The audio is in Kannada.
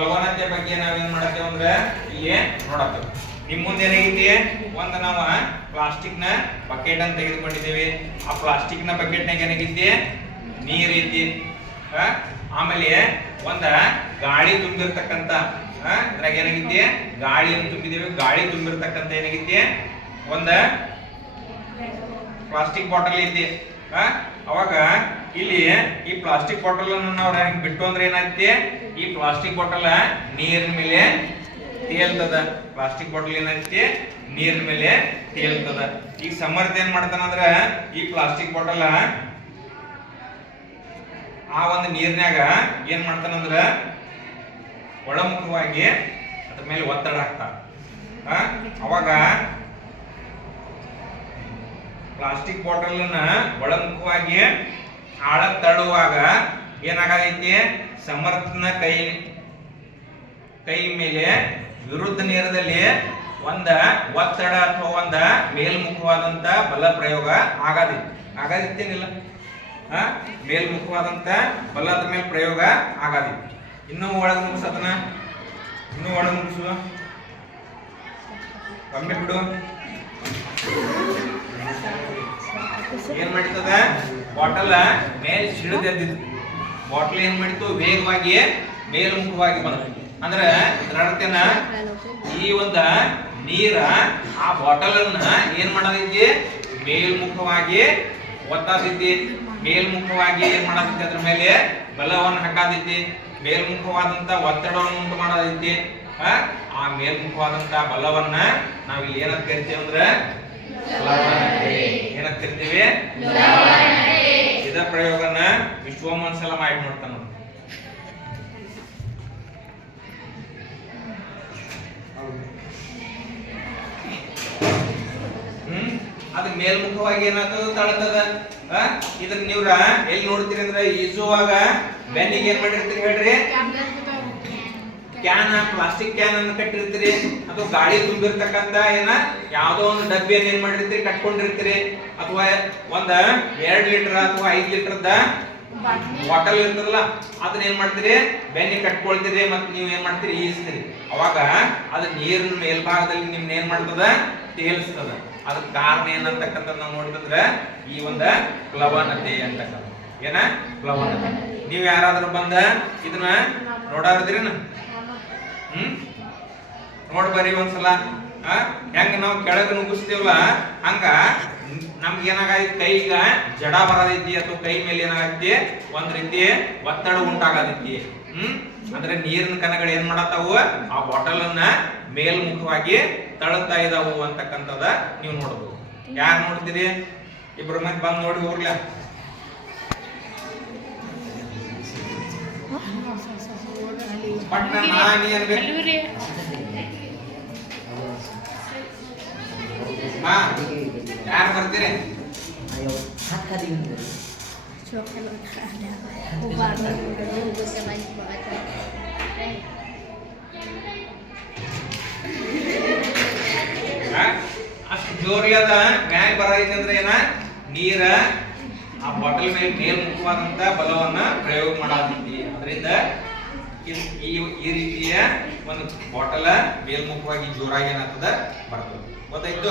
ಅವನತೆ ಬಗ್ಗೆ ನಾವೇನ್ ಮಾಡತ್ತೇವೆ ಅಂದ್ರೆ ಇಲ್ಲಿ ನೋಡತ್ತೇವೆ. ನಿಮ್ ಮುಂದೆ ಏನಾಗೈತಿ, ಒಂದ್ ನಾವು ಪ್ಲಾಸ್ಟಿಕ್ ನ ಬಕೆಟ್ ಅಂತ ತೆಗೆದುಕೊಂಡಿದ್ದೇವೆ. ಆ ಪ್ಲಾಸ್ಟಿಕ್ ನ ಬಕೆಟ್ ನಾಗ ಏನಾಗೈತಿ, ನೀರ್ ಐತಿ. ಆಮೇಲೆ ಒಂದ ಗಾಳಿ ತುಂಬಿರ್ತಕ್ಕಂತ ಇದ್ರಾಗ ಏನಾಗೈತಿ, ಗಾಳಿಯನ್ನು ತುಂಬಿದ್ದೇವೆ. ಗಾಳಿ ತುಂಬಿರ್ತಕ್ಕಂತ ಏನಾಗೈತಿ, ಒಂದ ಪ್ಲಾಸ್ಟಿಕ್ ಬಾಟಲ್ ಐತಿ. ಅವಾಗ ಇಲ್ಲಿ ಈ ಪ್ಲಾಸ್ಟಿಕ್ ಬಾಟಲ್ ಅನ್ನು ನಾವು ಬಿಟ್ಟು ಅಂದ್ರೆ ಏನಾಗ್ತಿ, ಈ ಪ್ಲಾಸ್ಟಿಕ್ ಬಾಟಲ್ ನೀರಿನ ಮೇಲೆ ತೇಲ್ತದ. ಪ್ಲಾಸ್ಟಿಕ್ ಬಾಟಲ್ ಏನಾಗ್ತಿ, ನೀರಿನ ಮೇಲೆ ತೇಲ್ತದ. ಈಗ ಸಮರ್ಥ ಏನ್ ಮಾಡ್ತಾನಂದ್ರ, ಈ ಪ್ಲಾಸ್ಟಿಕ್ ಬಾಟಲ್ ಆ ಒಂದು ನೀರಿನಾಗ ಏನ್ ಮಾಡ್ತಾನಂದ್ರ ಒಳಮುಖವಾಗಿ ಅದ್ರ ಮೇಲೆ ಒತ್ತಡ ಹಾಕ್ತಾನ. ಅವಾಗ ಪ್ಲಾಸ್ಟಿಕ್ ಬಾಟಲ್ ಒಳಮುಖವಾಗಿ ಆಳ ತಳ್ಳುವಾಗ ಏನಾಗೈತಿ, ಸಮರ್ಥನ ಕೈ ಮೇಲೆ ವಿರುದ್ಧ ನೇರದಲ್ಲಿ ಒಂದ ಒತ್ತಡ ಅಥವಾ ಒಂದ ಮೇಲ್ಮುಖವಾದಂತ ಬಲ ಪ್ರಯೋಗ ಆಗದಿತ್ತೇನಿಲ್ಲ. ಮೇಲ್ಮುಖವಾದಂತ ಬಲದ ಮೇಲೆ ಪ್ರಯೋಗ ಆಗದಿತ್ತು. ಇನ್ನೂ ಒಳಗೆ ಮುಗಿಸತನ, ಇನ್ನೂ ಒಳಗೆ ಮುಗಿಸು, ಒಮ್ಮೆ ಬಿಡು. ಏನ್ ಮಾಡಿತದ, ಬಾಟಲ್ ಮೇಲೆ ಸಿಡಿದೆದ್ದಿತ್ತು. ಬಾಟಲ್ ಏನ್ ಮಾಡಿತು, ವೇಗವಾಗಿ ಮೇಲ್ಮುಖವಾಗಿ ಬಂದ. ಅಂದ್ರೆ ಇದರರ್ಥೇನ, ಈ ಒಂದ ನೀರ ಆ ಬಾಟಲ್ ಅನ್ನ ಏನ್ ಮಾಡದೈತಿ, ಮೇಲ್ಮುಖವಾಗಿ ಒತ್ತಾದೈತಿ. ಮೇಲ್ಮುಖವಾಗಿ ಏನ್ ಮಾಡದೈತಿ, ಅದ್ರ ಮೇಲೆ ಬಲವನ್ನು ಹಾಕಾದೈತಿ. ಮೇಲ್ಮುಖವಾದಂತ ಒತ್ತಡವನ್ನು ಉಂಟು ಮಾಡೋದೈತಿ. ಆ ಮೇಲ್ಮುಖವಾದಂತ ಬಲವನ್ನ ನಾವ್ ಇಲ್ಲಿ ಏನಂತ ಕರಿತೀವಿ ಅಂದ್ರೆ ಏನಂತ ಕರಿತೀವಿ, ಇದ ಪ್ರಯೋಗನ ವಿಶ್ವಮನ್ ಸಲ ಮಾಡಿ ನೋಡ್ತಾನ. ಅದು ಮೇಲ್ಮುಖವಾಗಿ ಏನಾಗ್ತದ, ತಳ್ತದ. ಇದನ್ನ ನೀವ್ರ ಎಲ್ಲಿ ನೋಡ್ತೀರಿ ಅಂದ್ರೆ, ಈಜುವಾಗ ಬೆನ್ನಿಗೆ ಏನ್ ಮಾಡಿರ್ತೀರಿ ಹೇಳ್ರಿ, ಕ್ಯಾನ್, ಪ್ಲಾಸ್ಟಿಕ್ ಕ್ಯಾನ್ ಅನ್ನು ಕಟ್ಟಿರ್ತೀರಿ. ಅಥವಾ ಗಾಳಿ ತುಂಬಿರ್ತಕ್ಕಂತ ಯಾವ್ದೋ ಒಂದು ಡಬ್ಬಿಯನ್ನು ಏನ್ ಮಾಡಿರ್ತೀರಿ, ಕಟ್ಕೊಂಡಿರ್ತೀರಿ. ಅಥವಾ ಒಂದ 2 ಲೀಟರ್ ಅಥವಾ 5 ಲೀಟರ್ದ ಬಾಟಲ್ ಇರ್ತದಲ್ಲ, ಅದನ್ನ ಏನ್ ಮಾಡ್ತೀರಿ, ಬೆನ್ನಿಗೆ ಕಟ್ಕೊಳ್ತೀರಿ. ಮತ್ತೆ ನೀವು ಏನ್ ಮಾಡ್ತೀರಿ, ಈಜ್ತೀರಿ. ಅವಾಗ ಅದು ನೀರಿನ ಮೇಲ್ಭಾಗದಲ್ಲಿ ನಿಮ್ನ ಏನ್ ಮಾಡ್ತದ, ತೇಲಿಸ್ತದ. ಅದಕ್ಕೆ ಕಾರಣ ಏನಂತಕ್ಕಂಥ ನಾವು ನೋಡಿದ್ರೆ ಈ ಒಂದ ಪ್ಲವನತೆ ಅಂತಕ್ಕಂಥ ಪ್ಲವನತೆ. ನೀವ್ ಯಾರಾದ್ರೂ ಬಂದ ಇದನ್ನ ನೋಡಾರದಿರೇನ? ನೋಡ್ಬರಿ ಒಂದ್ಸಲ. ಹೆಂಗ ನಾವು ಕೆಳಗೆ ನುಗ್ಗಿಸ್ತೀವಲ್ಲ, ಹಂಗ ನಮ್ಗೆ ಏನಾಗೈತಿ, ಕೈಗ ಜಡ ಬರದೈತಿ ಅಥವಾ ಕೈ ಮೇಲೆ ಏನಾಗೈತಿ, ಒಂದ್ ರೀತಿ ಒತ್ತಡ ಉಂಟಾಗತೈತಿ. ಅಂದ್ರೆ ನೀರಿನ ಕಣಗಳು ಏನ್ ಮಾಡತ್ತಾವು, ಆ ಬಾಟಲ್ ಅನ್ನ ಮೇಲ್ಮುಖವಾಗಿ ತಳ್ತಾ ಇದಾವು ಅಂತಕ್ಕಂಥದ ನೀವು ನೋಡ್ಬೋದು. ಯಾರು ನೋಡ್ತೀರಿ, ಇಬ್ರು ಮಂದಿ ಬಂದ್ ನೋಡಿ ಹೋಗ್ಲ. ಪಟ್ನ ನಾನಿ ಅನ್ಬೇಕು. ಯಾರು ಬರ್ತೀರಿ? ಅಷ್ಟು ಜೋರ್ಲಿ ಅದ ಮ್ಯಾಗ ಬರೈತಿ ಅಂದ್ರೆ ಏನ, ನೀರ ಆ ಬಾಟಲ್ ಮೇಲೆ ಮೇಲ್ಮುಖವಾದಂತ ಬಲವನ್ನ ಪ್ರಯೋಗ ಮಾಡಾತೈತಿ. ಅದರಿಂದ ಈ ರೀತಿಯ ಒಂದು ಬಾಟಲ್ ಮೇಲ್ಮುಖವಾಗಿ ಜೋರಾಗಿ ಏನಾಗ್ತದ ಬರ್ತದೆ. ಗೊತ್ತಾಯ್ತು?